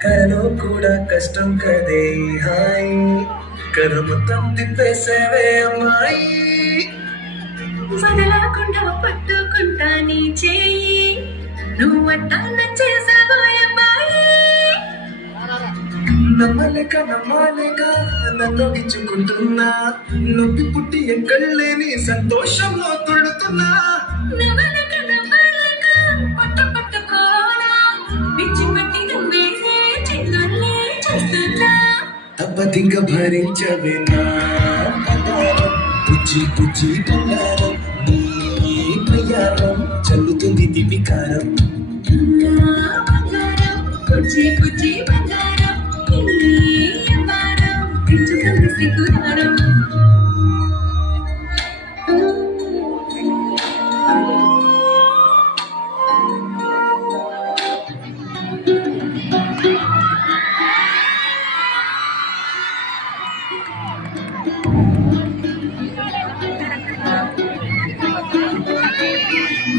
కలలో కూడా కష్టం కదే హాయ్ కథ మొత్తం తిప్పేసేవే అమ్మాయి వదలకుండా పట్టుకుంటా నీ చేయి నువ్వంటా నచ్చేసావో అమ్మాయి నమ్మలేక నన్ను గిచ్చుకుంటున్నా నొప్పి పుట్టి ఎక్కడలేని సంతోషంలో తుడుతున్నా నమ్మలేక పట్టు పట్టుకోనా పిచ్చి పట్టి నువ్వేసే చిన్నల్లే చూస్తున్నా తప్పదింక భరించవేనా బంగారం పుచ్చి పుచ్చి బంగారం నీ ప్రయాణం చల్లుతుంది దివికారం బంగారం కుచ్చి కుచ్చి బంగారం వారం పెంచుతుంది సిగ్గుదారం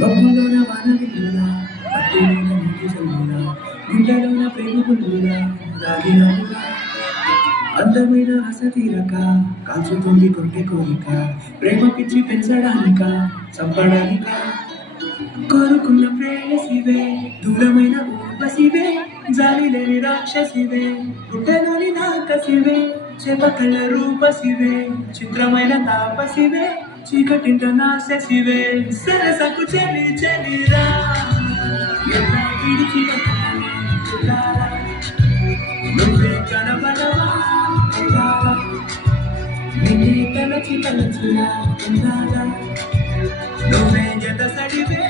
బొమ్మలోన వానవిల్లులా పట్టులోన నీటి జల్లులా గుండెలోన ప్రేమ పుల్లులా దాగినావుగా అందమైన ఆశ తీరక కాల్చుతుంది కొంటె కోరిక ప్రేమ పిచ్చి పెంచడానిక చంపడానిక కోరుకున్న ప్రేయసివే దూరమైన ఊర్వశివే జాలి లేని రాక్షసివే గుడ్డలోని నాకసివే చేపకళ్ళ రూపసివే చిత్రమైన తాపసివే చీకటింట నాశసివే సరసకు చెలి చెలిరా ఎలా విడిచి నువ్వే కనబడవా నిన్నే తలచి తలచినా ఉన్నాగా నువ్వే జత సడివే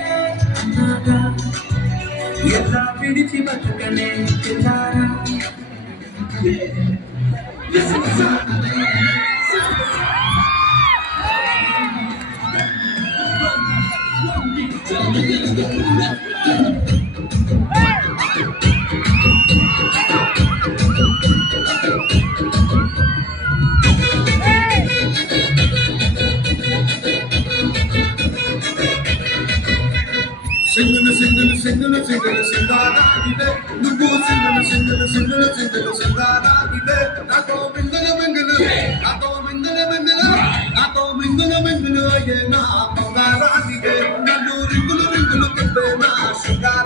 అన్నాగా ఎలా విడిచి బతుకనే తిన్నారా సింగారాగిలే నువ్వు సింగరాగిలే నాతో మింగలు అయ్యే నా బంగారాగిలే నన్ను రింగులు తిప్పే నా సింగారా